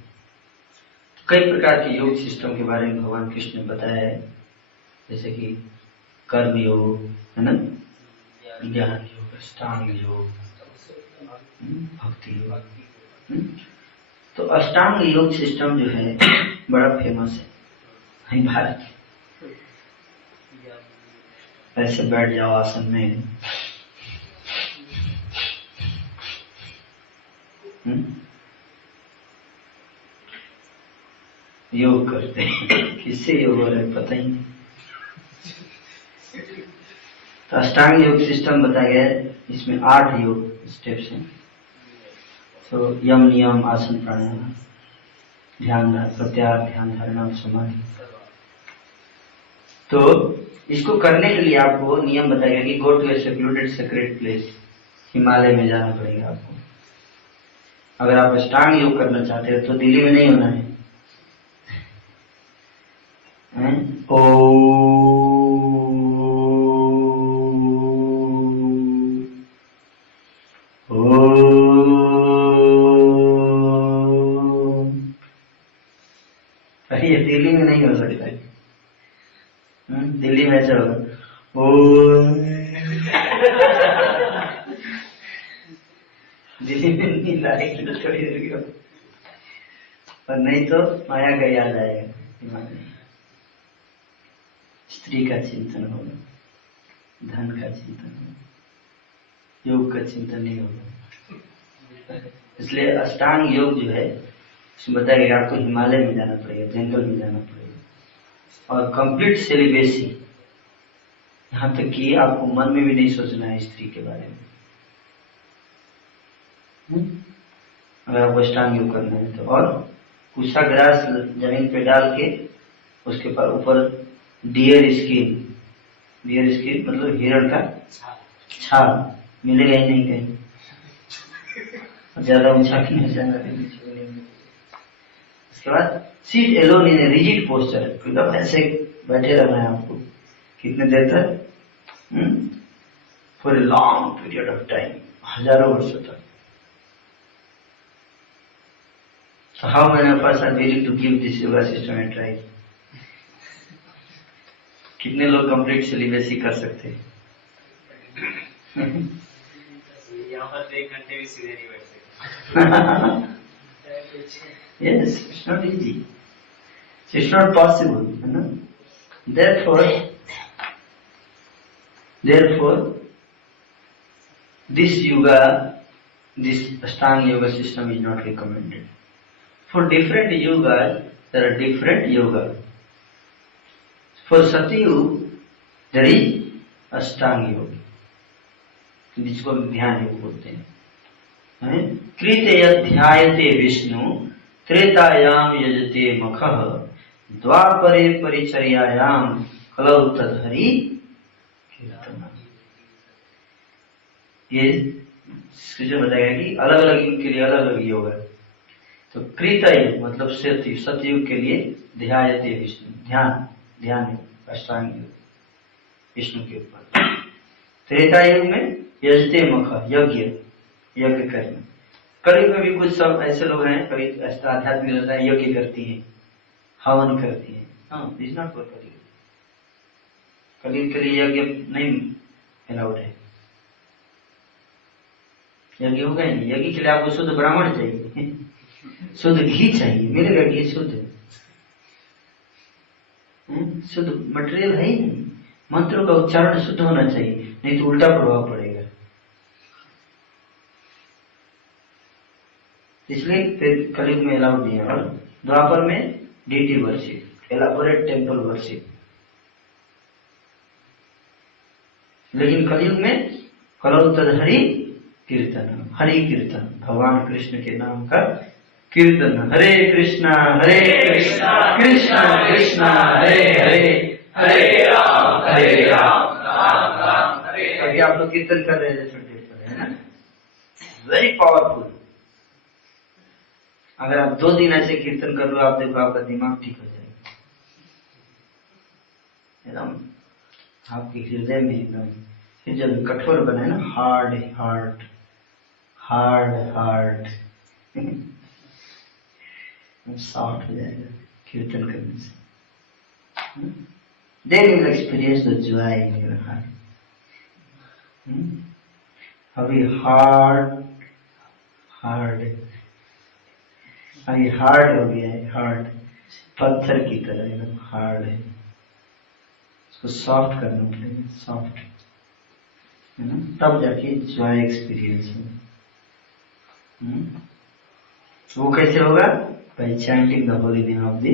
कई प्रकार के योग सिस्टम के बारे में भगवान कृष्ण ने बताया है, जैसे कि कर्म योग है ना, ज्ञान योग, अष्टांग योग, भक्ति योग। तो अष्टांग योग सिस्टम जो है बड़ा फेमस है भारत। ऐसे बैठ जाओ आसन में, योग करते हैं। किससे योग हो रहा है पता ही नहीं। तो अष्टांग योग सिस्टम बताया गया है, इसमें 8 योग स्टेप्स हैं। तो यम नियम आसन प्राणायाम, ध्यान, प्रत्याहार, ध्यान धारणा और समाधि। तो इसको करने के लिए आपको नियम बताएगा कि go to a secluded secret place, Himalaya में जाना पड़ेगा आपको। अगर आप अष्टांग योग करना चाहते हो तो दिल्ली में नहीं होना है। ये दिल्ली में नहीं हो सकता है। दिल्ली में ऐसा होगा दिल्ली में नींद आएगी तो थोड़ी देर की, और नहीं तो माया का याद आएगा। स्त्री का चिंतन होगा, धन का चिंतन होगा, योग का चिंतन नहीं होगा। इसलिए अष्टांग योग जो है उसमें बताया आपको हिमालय में जाना पड़ेगा, जंगल में जाना पड़ेगा, और कंप्लीट सेलिब्रेसी। यहाँ तक कि आपको मन में भी नहीं सोचना है स्त्री के बारे में। अगर आपको अष्टांग योग करना है तो, और कुशाग्रास जमीन पे डाल के उसके ऊपर डियर स्किन मतलब हिरण का छाल, मिलेगा ही नहीं कहीं, ज्यादा ऊंचा भी नहीं जाना। उसके बाद seat alone in a rigid poster, एकदम ऐसे बैठे रहना है आपको। कितने देर तक? For a long period of time, हजारों वर्षों तक। So how many of us are willing to give this yoga system a try? कितने लोग कंप्लीट सिलेबस कर सकते हैं? यहाँ पर 1 घंटे भी सीधे नहीं बैठ सकते। Yes, it's not easy. It's not possible, you know. Therefore, this yoga, this Ashtanga yoga system is not recommended. For different yogas, there are different yoga. For Satyug, there is Ashtanga yoga, जिसको ध्यान योग बोलते हैं। कृते अध्यायते विष्णु त्रेतायाम यजते मखः द्वापरे परिचर्यायाम कलौ तद्हरि कीर्तन। ये जो बताया कि अलग अलग युग के लिए अलग अलग योग है। तो कृत युग मतलब सतयुग के लिए ध्यायते विष्णु, ध्यान अष्टांग योग विष्णु के ऊपर। त्रेता युग में यजते मख, यज्ञ करना। कलयुग में भी कुछ सब ऐसे लोग हैं, कभी आध्यात्मिक लगता है यज्ञ करती है, हवन करती है। हाँ, इज नॉट फॉर कलयुग। कलयुग के लिए यज्ञ नहीं अलाउड है। यज्ञ होगा ही नहीं। यज्ञ के लिए आपको शुद्ध ब्राह्मण चाहिए, शुद्ध घी चाहिए, मिलेगा घी शुद्ध? शुद्ध मटेरियल है ही नहीं। मंत्रों का उच्चारण शुद्ध होना चाहिए, नहीं तो उल्टा प्रभाव पड़ेगा। इसलिए फिर कलयुग में अलाउड नहीं है। और द्वापर में deity worship, elaborate temple worship. लेकिन कलयुग में कलौ तद कीर्तन, हरि कीर्तन, भगवान कृष्ण के नाम का कीर्तन। हरे कृष्णा कृष्णा कृष्णा हरे हरे, हरे राम राम राम हरे हरे। अभी आप लोग कीर्तन कर रहे हैं थोड़ी देर पहले, है ना? Very powerful. अगर आप 2 दिन ऐसे कीर्तन कर लो, आप देखो आपका दिमाग ठीक हो जाएगा एकदम, आपके हृदय में एकदम। फिर जब कठोर बने ना, hard heart, hard heart soft हो जाएगा कीर्तन करने से। Then you will experience the joy in your heart. अभी हार्ड अभी हार्ड हो गया है, हार्ड पत्थर की तरह एकदम हार्ड है। उसको सॉफ्ट करना पड़ेगा, सॉफ्ट, है ना? तब जाके जॉय एक्सपीरियंस हो। वो कैसे होगा? By chanting the holy name of the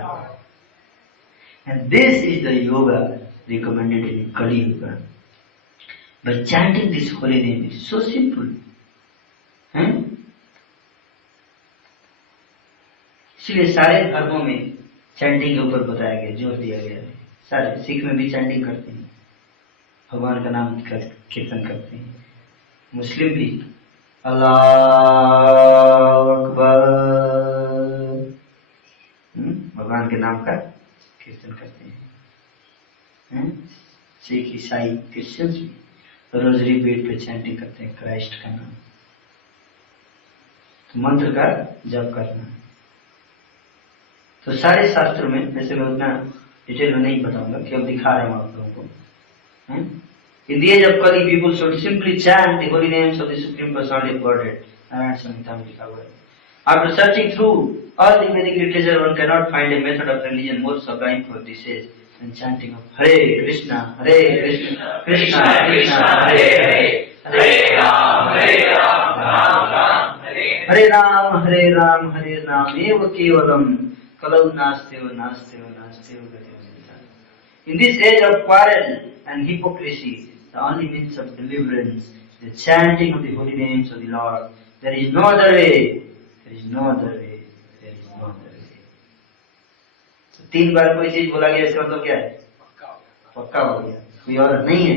Lord. And this is the yoga recommended in Kali Yuga. By chanting this holy name, it's so simple. इसलिए सारे धर्मों में चैंटिंग के ऊपर बताया गया, जोर दिया गया है। सारे सिख में भी चैंटिंग करते हैं, भगवान का नाम कीर्तन करते हैं। मुस्लिम भी अल्लाह अकबर, भगवान के नाम का कीर्तन करते हैं। सिख, ईसाई, क्रिश्चियंस भी रोजरी बीट पे चैंटिंग करते हैं क्राइस्ट का नाम, तो मंत्र का जप करना। तो सारे शास्त्रों में, वैसे मैं उतना डिटेल में नहीं बताऊंगा, केवल दिखा रहा हूं आप लोगों को। In the age of Kali, people should simply chant the holy names of the Supreme Personality of Godhead. Narayana Samhita में लिखा हुआ है। After searching through all the Vedic literature, one cannot find a method of religion more sublime for this age than chanting of Hare Krishna, Krishna Krishna, Hare Hare, Hare Ram, Ram Ram, Hare Ram, Hare Ram, Hare Ram, Eva Kevalam, Kalau Nasteva, Nasteva, Nasteva Gatimita. In this age of quarrel and hypocrisy, the only means of deliverance is the chanting of the holy names of the Lord. There is no other way. There is no other way. There is no other way. तो 3 बार कोई चीज बोला गया, इसका मतलब क्या है? पक्का हो गया। कोई और नहीं है,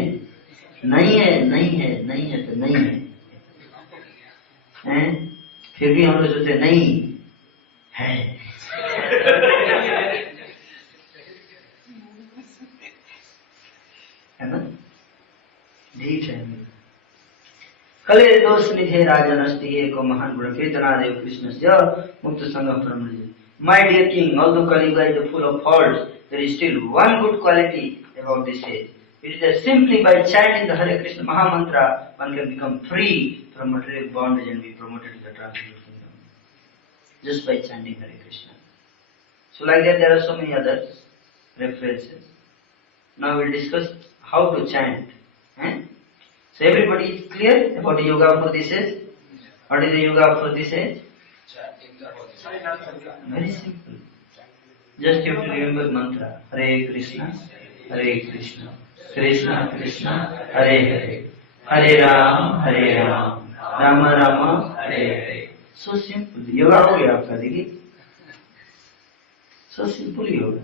नहीं है, नहीं है, नहीं है तो नहीं है। फिर भी हम लोग सोचते नहीं है। है ना? ठीक है। कले दोष निधे राजनस्ति एको महान गुण कीर्तनादेव कृष्णस्य मुक्त संगम परमनिधि। My dear king, although Kali Yuga is full of faults, there is still one good quality about this age. It is that simply by chanting the Hare Krishna Maha Mantra, one can become free from material bondage and be promoted to the transcendental kingdom. Just by chanting Hare Krishna. So like that, there are so many other references. Now we will discuss how to chant. So everybody is clear about the yoga for this age? What is the yoga for this age? Very simple. Just you have to remember mantra. Hare Krishna, Krishna Krishna, Hare Hare, Hare Ram, Rama Rama, Hare Hare. So simple. Yoga हो गया आपका, देखिए. So simple yoga.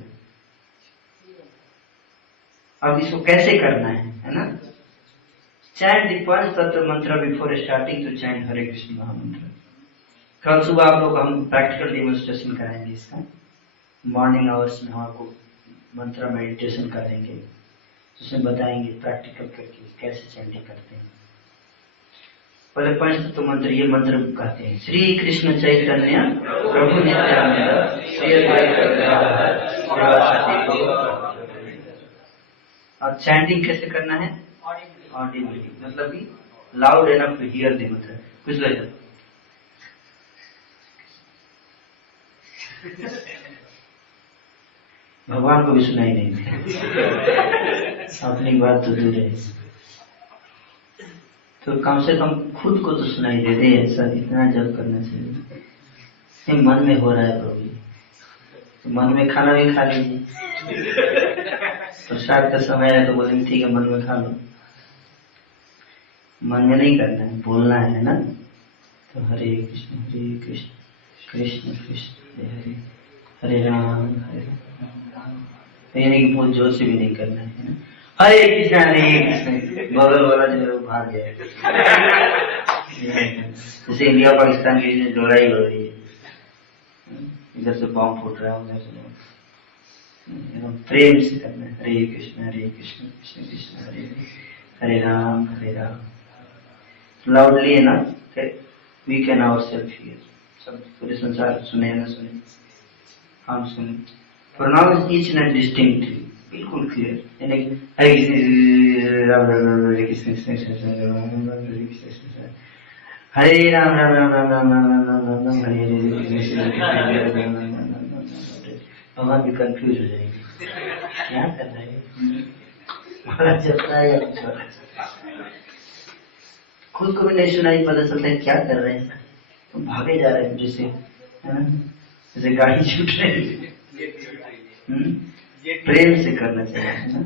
अब इसको कैसे करना है ना? Chant the Panch Tattva mantra before starting to chant Hare Krishna Mahamantra. कल सुबह आप लोग हम प्रैक्टिकल डेमोन्स्ट्रेशन कराएंगे इसका। मॉर्निंग आवर्स में हम आपको मंत्र मेडिटेशन करेंगे, उसमें बताएंगे प्रैक्टिकल करके कैसे चैंटिंग करते हैं। पहले पंच तत्व मंत्र, ये मंत्र कहते हैं श्री कृष्ण चैतन्य प्रभु नित्यानंद श्री अद्वैत गदाधर। और चैंटिंग कैसे करना है? ऑडिबली, मतलब कि loud enough to hear the mantra. कुछ लोग भगवान को भी सुनाई नहीं दे, अपनी बात तो दूर है। तो कम से कम खुद को तो सुनाई दे दे, ऐसा इतना जप करना चाहिए। ये मन में हो रहा है प्रभु जी, तो मन में खाना भी खा लीजिए। प्रसाद का समय है तो बोलेंगे ठीक है मन में खा लो, मन में नहीं करना है, बोलना है ना। तो हरे कृष्ण कृष्ण कृष्ण हरे हरे, हरे राम हरे राम। यानी कि बहुत जोर से भी नहीं करना है ना, हरे कृष्ण बगल वाला जो भाग गया। जैसे इंडिया पाकिस्तान की लड़ाई हो रही है, इधर से बम फूट रहा है, उधर से प्रेम से करना है, हरे कृष्ण कृष्ण कृष्ण हरे हरे, हरे राम हरे राम। लाउडली है ना, we can our self hear, सब पूरे संसार सुने ना सुने, हम सुने। प्रोनाउंस ईच एंड डिस्टिंक्टली, बिल्कुल क्लियर, यानी हरे कृष्ण हरे राम राम राम राम राम राम राम राम राम राम हरे हरे। भगवान भी कंफ्यूज हो जाएंगे, क्या कर रहे हैं, महाराज जपता है या कुछ और। खुद को भी नहीं सुनाई पता चलता है क्या कर रहे हैं, तो भागे जा रहे हैं जैसे, है ना, जैसे गाड़ी छूट रही है। प्रेम से करना चाहिए, है ना।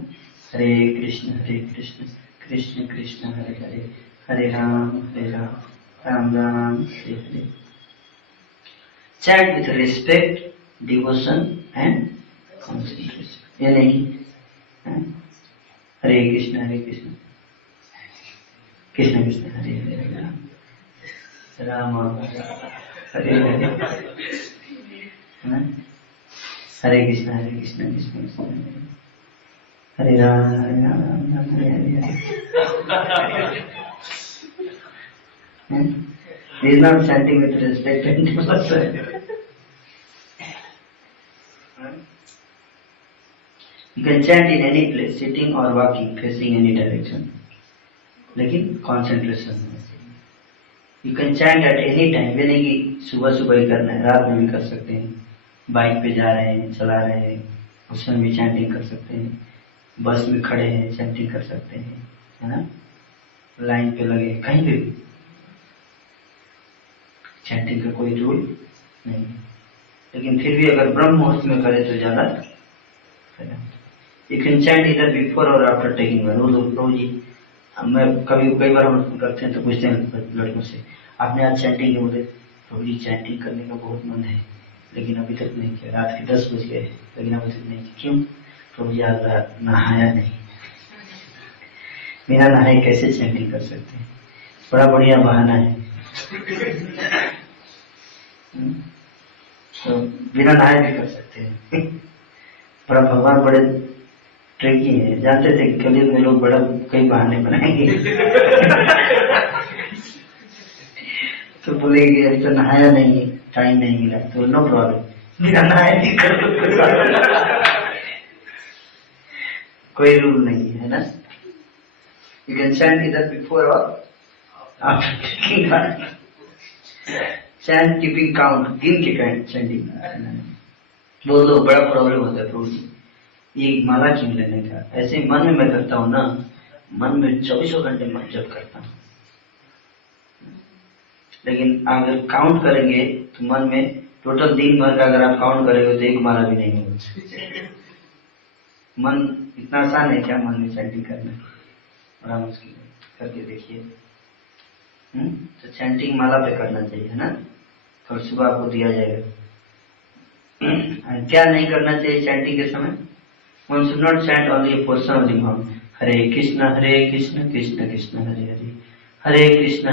Hare Krishna Krishna Krishna Hare Hare, Hare Ram Ram Ram Hare Hare. Chant with respect, devotion and concentration, ये नहीं हरे कृष्ण कृष्ण कृष्ण हरे हरे, राम हरे हरे, हरे कृष्ण कृष्ण कृष्ण हरे राम हरे हरे। He is not chanting with respect and devotion. You can chant in any place, sitting or walking, facing any direction. लेकिन concentration होना चाहिए। You can chant at any time, ये नहीं कि सुबह सुबह ही करना है, रात में भी कर सकते हैं, बाइक पे जा रहे हैं, चला रहे हैं, उसमें भी चैंटिंग कर सकते हैं, बस में खड़े हैं चैंटिंग कर सकते हैं, है ना, लाइन पे लगे, कहीं भी चैंटिंग का कोई रूल नहीं। लेकिन फिर भी अगर ब्रह्म मुहूर्त में करे तो ज्यादा फायदा। यू कैन चैंट इधर बिफोर और आफ्टर टेकिंग वन। प्रभु जी, मैं कई बार हम करते हैं तो पूछते हैं लड़कों से, आपने आज चैंटिंग बोले, प्रभु जी चैंटिंग करने का बहुत मन है लेकिन अभी तक नहीं किया, रात के 10 बज गए लेकिन अभी तक नहीं किया। क्यों? प्रभु जी आज रात नहाया नहीं, बिना नहाए कैसे चैंटिंग कर सकते हैं, बड़ा बढ़िया बहाना है। तो बिना नहाए भी कर सकते हैं। पर भगवान बड़े ट्रिकी है, जानते थे कि कलयुग में लोग बड़ा कई बहाने बनाएंगे। तो बोलेंगे अभी तो नहाया नहीं, टाइम नहीं मिला, तो नो प्रॉब्लम, बिना नहाए भी करो, कोई रूल नहीं है ना। यू कैन चैंट इधर बिफोर और आफ्टर, चैंट कीपिंग काउंट, गिन के चैंटिंग। बहुत लोग बड़ा प्रॉब्लम होता है, प्रभु जी ये माला क्यों लेने का, ऐसे मन में मैं करता हूँ ना, मन में 24 घंटे मन जप करता हूँ, लेकिन अगर काउंट करेंगे तो मन में टोटल दिन भर का अगर आप काउंट करेंगे तो एक माला भी नहीं होगा। मन इतना आसान है क्या मन में चैंटिंग करना, बड़ा मुश्किल है, करके देखिए। तो चैंटिंग माला पे करना चाहिए, है ना, कल सुबह आपको दिया जाएगा। क्या नहीं करना चाहिए चैंटिंग के समय? One should not chant only a portion of the hymn. Hare Krishna Krishna Krishna Hare Hare, हरे कृष्ण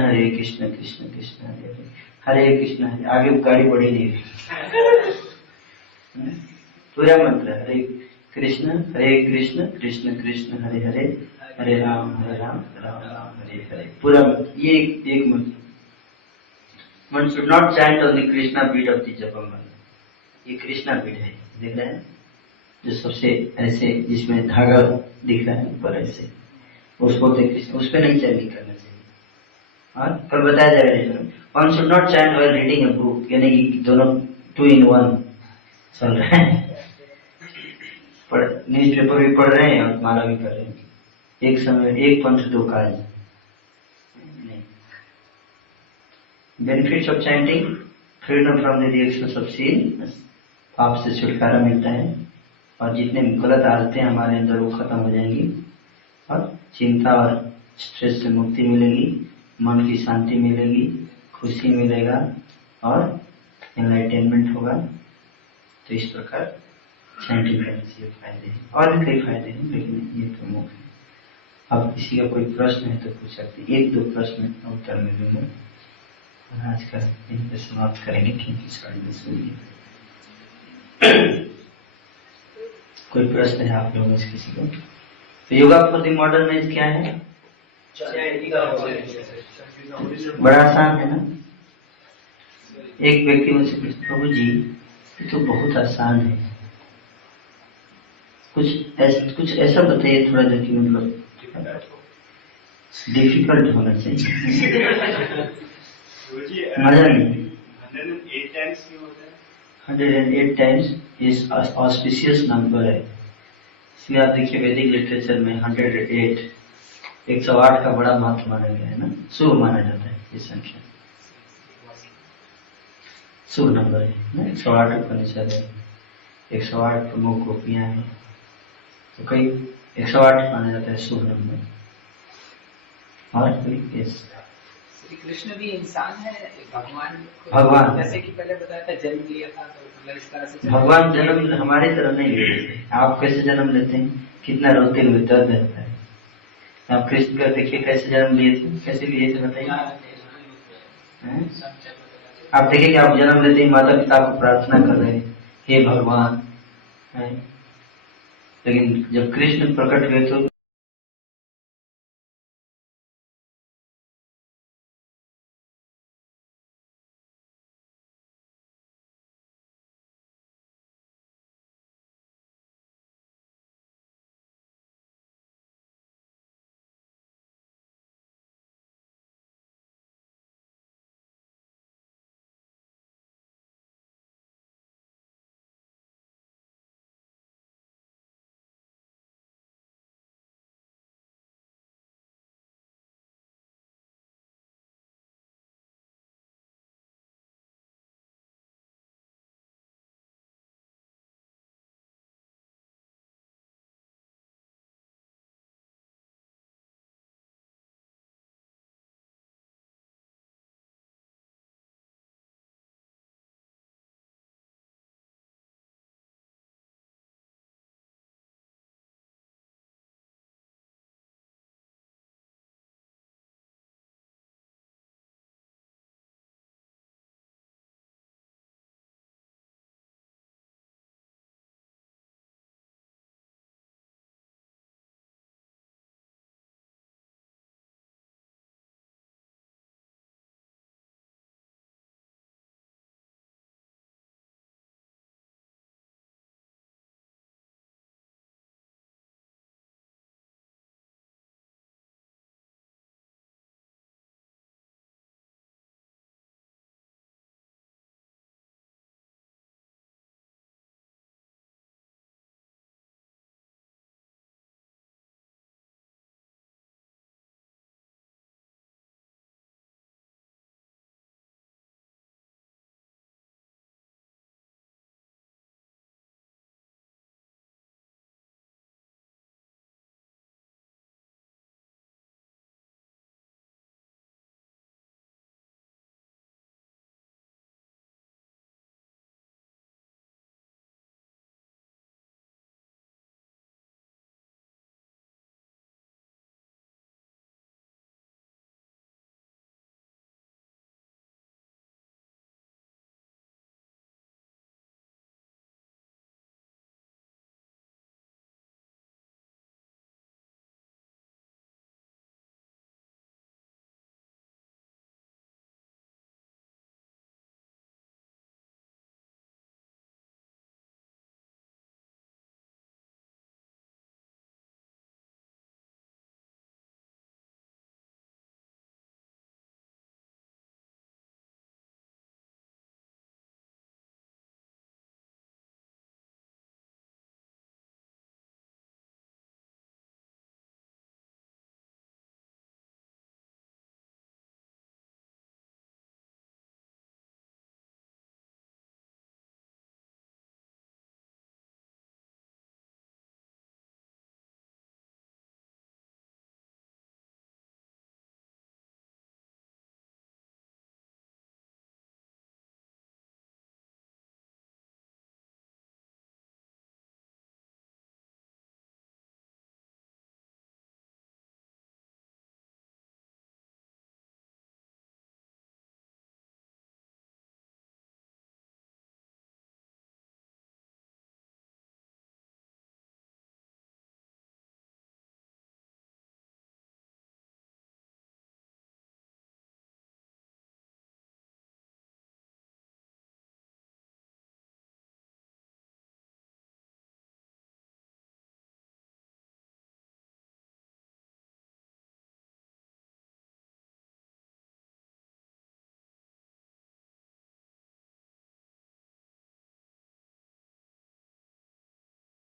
कृष्ण कृष्ण हरे हरे, हरे कृष्ण हरे, आगे गाड़ी बढ़ी नहीं रही। पूरा मंत्र हरे कृष्ण कृष्ण कृष्ण हरे हरे, हरे राम राम राम हरे हरे, पूरा मंत्र, ये एक मंत्र। One should not chant on the Krishna beat of the Japamala. ये कृष्णा बीट है, देख रहे हैं, जो सबसे ऐसे जिसमें धागा दिख रहा है ऊपर ऐसे, उसको कृष्ण, उस पर नहीं चैंटिंग करना चाहिए। और कल बताया जाएगा, one should not chant while reading a book, यानी कि दोनों 2 in 1 चल रहे हैं, न्यूज पेपर भी पढ़ रहे हैं और माला भी कर रहे हैं, एक समय एक पंथ 2 काज, benefits of chanting, freedom from the reactions of sin, पाप से छुटकारा मिलता है, और जितने गलत आदतें हमारे अंदर वो खत्म हो जाएंगी, और चिंता और स्ट्रेस से मुक्ति मिलेगी, मन की शांति मिलेगी, खुशी मिलेगा, और एनलाइटेनमेंट होगा। तो इस प्रकार चैंटिंग करने से फायदे हैं, और भी कई फायदे हैं, लेकिन ये प्रमुख है। अब किसी का कोई प्रश्न है तो पूछ सकते, एक दो प्रश्न उत्तर में दूंगा, और आज का यहीं पे समाप्त करेंगे, क्योंकि 10:30 हो गई। कोई प्रश्न है आप लोगों में से किसी को? तो yoga for the modern age क्या है? बड़ा आसान है ना। एक व्यक्ति मुझसे पूछा, प्रभु जी ये तो बहुत आसान है, कुछ ऐसा बताइए थोड़ा जो कि मतलब डिफिकल्ट होना चाहिए। मजा नहीं। 108 टाइम्स क्यों होता है? 108 टाइम्स इस ऑस्पिशियस नंबर है, इसलिए आप देखिए वैदिक लिटरेचर में 108 108 का बड़ा महत्व माना गया है ना, शुभ माना जाता है ये संख्या, शुभ नंबर है ना। 108 उपनिषद है, 108 प्रमुख गोपियां हैं, तो कई 108 माना जाता है शुभ नंबर। और कोई श्री कृष्ण भी इंसान है, भगवान जैसे कि पहले बताया था जन्म लिया था, तो मतलब इस तरह से भगवान जन्म हमारी तरह नहीं लेते। आप कैसे जन्म लेते हैं, कितना रोते हुए दर्द रहता है। आप कृष्ण का देखिए कैसे जन्म लिए थे, कैसे लिए थे बताइए। आप देखिए कि आप जन्म लेते ही माता पिता को प्रार्थना कर रहे हैं, हे भगवान, लेकिन जब कृष्ण प्रकट हुए तो